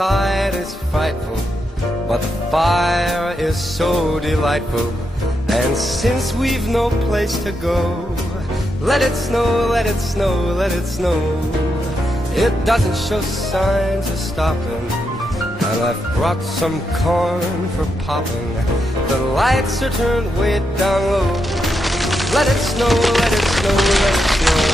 outside is frightful, but the fire is so delightful. And since we've no place to go, let it snow, let it snow, let it snow. It doesn't show signs of stopping, and I've brought some corn for popping. The lights are turned way down low. Let it snow, let it snow, let it snow.